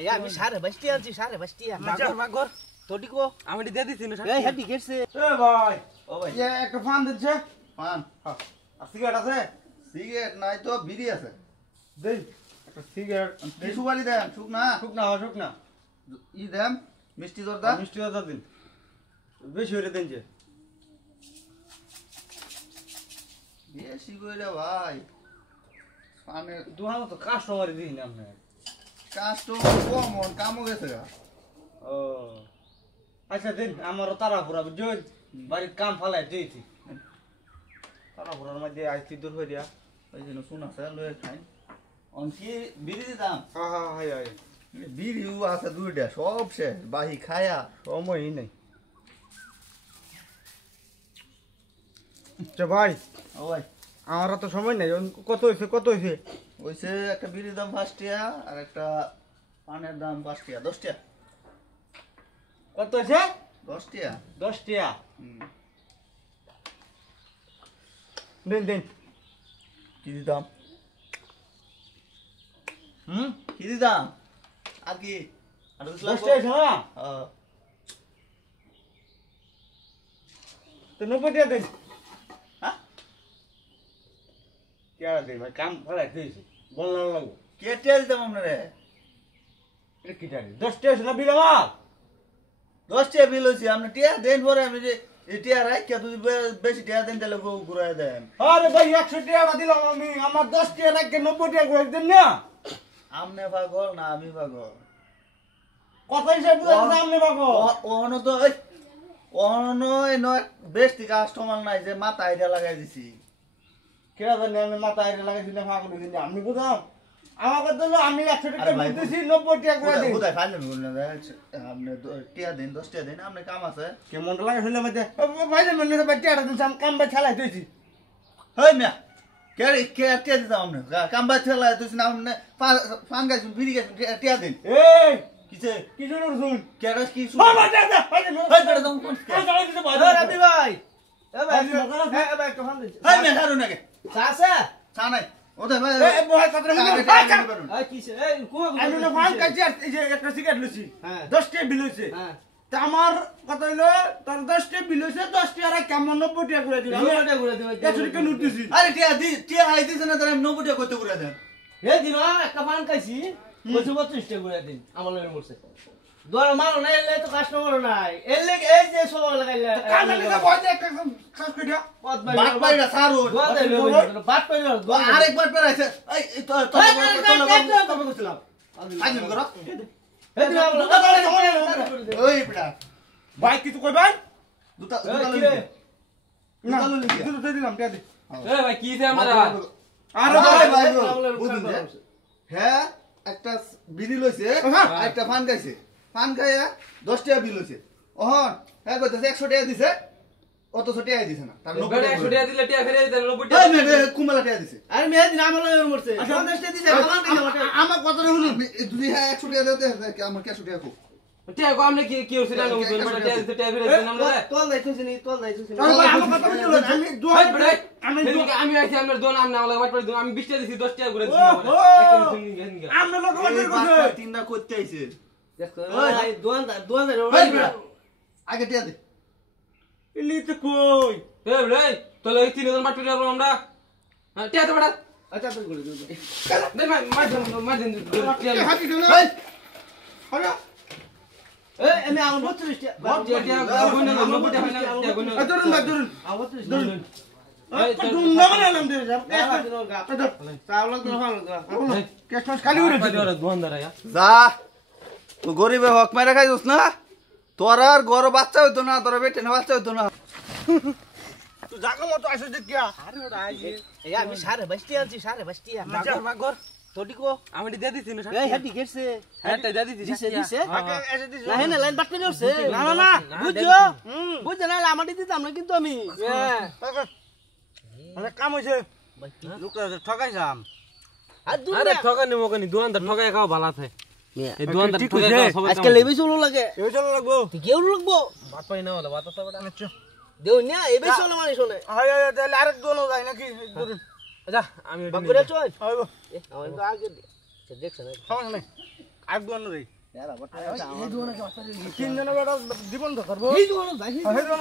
এই আমি সাড়ে 22 আনছি, সাড়ে 22 মাগর তোটি কো আমি দিয়ে দিছি না এই হেডি গেছে। এ ভাই ও ভাই এ একটা ফান দিচ্ছে পান হ্যাঁ আর সিগারেট আছে সিগারেট নাই তো বিড়ি আছে দেই একটা সিগারেট টিসু বালি দেন শুকনা শুকনা ই দেন মিষ্টি জর্দা মিষ্টি দাদা দিন বেশি হইরে দেন যে বেশি কইরা ভাই পানে দুহান তো কাস্টমার দিই না আপনি কাস্টমার কম কামও গেছে গা ও আচ্ছা দিন আমারও তাড়াহুড়া বুঝুন বাড়ির কাম ফালাই দিয়েছি তাড়াহুড়ার মধ্যে আইছি দূর হয়ে দিয়া ওই জন্য শুনা স্যার লয়ে খাই অনকি বিড়ি দিতাম হ্যাঁ হ্যাঁ হাই হাই বিড়িও আছে দুইটা সব শেষ বাহি খায়া সময়ই নেই আচ্ছা ভাই ও ভাই আমারও তো সময় নেই কত হয়েছে ওইসে একটা বিড়ির দাম 5 টাকা আর একটা পানের দাম 5 টাকা 10 টাকা কত হয়েছে 10 টাকা 10 টাকা হুম দিন কি দিতাম হুম কি দিতাম আর কি আর 10 টাকা না হ্যাঁ তো 90 টাকা দিন হ্যাঁ কে দিন ভাই কাম ফালাই দিয়েছি বললাম লাগবো কে টেল দিতাম আপনারে এটা কি জানি 10 টাকা না বিল আমার 10 টাকা বিল হইছে আপনি টিয়া দেন পরে আমি যে টিয়া রাখিয়া তুই বেশি টিয়া দেন তাহলে ঘুরাই দেন আরে ভাই 100 টাকা দিলাম আমি আমার 10 টাকা রাখকে 90 টাকা করে দেন না আমনে পাগল না আমি পাগল কত হিসাব দিলাম আপনি বাগো ওহনো তো ওই ওহনো নয় বেশি কাস্টমার নাই যে মাথা আইডা লাগাই দিছি কেরা জানি আমি মাথা আইরে লাগাইছি না ফাঁকা করে দিন আপনি বুঝাম আমাকে দিল আমি 100 টাকা আরে ভাই, দিতেছি 90 টাকা করে দিন কোথায় ফাইলেন বললেন আপনি টিয়া দেন 10 টাকা দেন আপনি কাম আছে কেমন লাগে হইলে মধ্যে ভাই মনে হয় টাকা দিন আমি কাম বাই খেলাই দিয়েছি হই মিয়া কে কে টিয়া দিতাম আপনি কাম বাই ঠেলা তুই না আপনি ফান গাছ বিড়ি গাছ টিয়া দেন এই কিছে কি জন্য শুন কেডা কি বাবা দাদা ভাই হই বেটা দাম কোন ও রাবি ভাই এ ভাই এ ভাই কখন দিছ হই মিয়া হারু নাকি সাসা চা নাই ওদের ভাই এই বহাই কথা এই কিছে এই কোন আমি না ফান কাজি এই যে একটা সিগারেট লুছি হ্যাঁ 10 টাকা বিল হইছে হ্যাঁ তা আমার কথা হইলো তোর 10 টাকা বিল হইছে 10 টাকা কেমন 90 টাকা করে দিলাম 90 টাকা করে দিবা 100 টাকা নোট দিছি আরে টিয়া আই দিছ না তারে 90 টাকা কইতে করে দেন এই দিন একটা ফান খাইছি 32 টাকা করে দিন আমার লাগে মরছে দোর মারো না এলে তো কাস্টমার নাই এলে এই যে সব লাগাইলা কাজে না বজে একটা কাজ কইরা পদ বাট পাইরা সারু দোয়া দেলো বাট পাইলো আরেকবার পেরাইছে এই তো কবে কইছিলাম আইন করো এই দিন ওই বড়া ভাই কিছু কইবেন দুটা কি দুটা রে? না দুটা লই গিয়া দুটো দিলাম টাকা দে এ ভাই কি যে আমরা আরে ভাই ভাই ভাই বুঝুন যে হ্যাঁ একটা বিড়ি লইছে হ্যাঁ। আর একটা পান খাইছে পান খাইয়া 10 টাকা বিল হইছে ওহন হ্যাঁ কইতেছে 100 টাকা দিছে অত 100 টাকা দিছে না তার 90 বেড়ে টাকা 100 টাকা দিলে টাকা ফেরে দিতে 90 এই টাকা মে কুমালা টাকা দিছে আরে মেয়ে দিন আমার লাগে মরছে 50 টাকা দিছে আমার দিছে আমার কথাটা শুনুন যদি হ্যাঁ 100 টাকা দিতে আমার কি 100 টাকা কো টাকা কম নাকি কি হইছে না বুঝুন বেটা টাকা দিতে টাকা ফেরে দিন আমরা তোল দাইছিস নি তোল দাইছিস নি আরে ভাই আমার কথা শুনুন আমি দোয়া ভাই বেটা আমি আমি আইছি আমার দোন আমনে আমার বাট পড়ি আমি 20 টাকা দিছি 10 টাকা করে দিছি আমরা লোক বাজার এই করছে বাটপা তিনটা করতে আইছে দেখো ভাই দোয়ান এই বড়া আগে টাকা দে ইলি তো কই এ ভাই তোলে 3000 বাট পড়ি আমরা টাকা দে বেটা আচ্ছা তুই করে দে দে মার দিন টাকা হাতি দিল এই আরে এই আমি আমার 32 টাকা গুণ না 90 টাকা না গুণ ধরুন ভাই ধরুন আমার 32 ধরুন ধরুন না বানালাম দে যাব চাউল তো ভালো তো কেস মাস খালি উড়ে দোকানদার যা তো গরিবে হক মারা খাইছস না তোর আর গর বাচ্চা হইতো না তোর বেটে না বাচ্চা হইতো না তুই জাগো মতো আইছ দেখিয়া আরে ওটা আইছে এই আমি 22.5 আনছি 22.5 মাগর তোটি কো আমি দিয়ে দিছি না এই হেডি গেছে হ্যাঁ তাই দিয়ে দিছি দিছে আগে এসে দিছ না হেনে লাইন বাট করে উঠছে না না না বুঝছো বুঝছ না আমারই দিতাম না কিন্তু আমি মানে কাম হইছে লোকরা ঠকাইছাম আর দূর আরে ঠকানি মকানি দোকানদার ঠকায় খাও ভালো আছে এই দোকানদার ঠিক ঠকায় হইছে। খাও সবাই আজকে লেবি চলো লাগে এই চলো লাগবো তুই কেউ লাগবো বাত পাই না হলো বাত সব আচ্ছা দেও না এবে চলো মানে শুনে হাই হাই তাহলে আরেক দোনো যায় নাকি ধরুন যা আমি বাকুরে চল হইব আমার তো আগে দেখছ না সমস্যা নাই আর দোয়ান রে এই দোকানে কে বাচ্চা তিনজনের বেটা জীবন তো করবো এই দোকানে যাই এই দোয়ান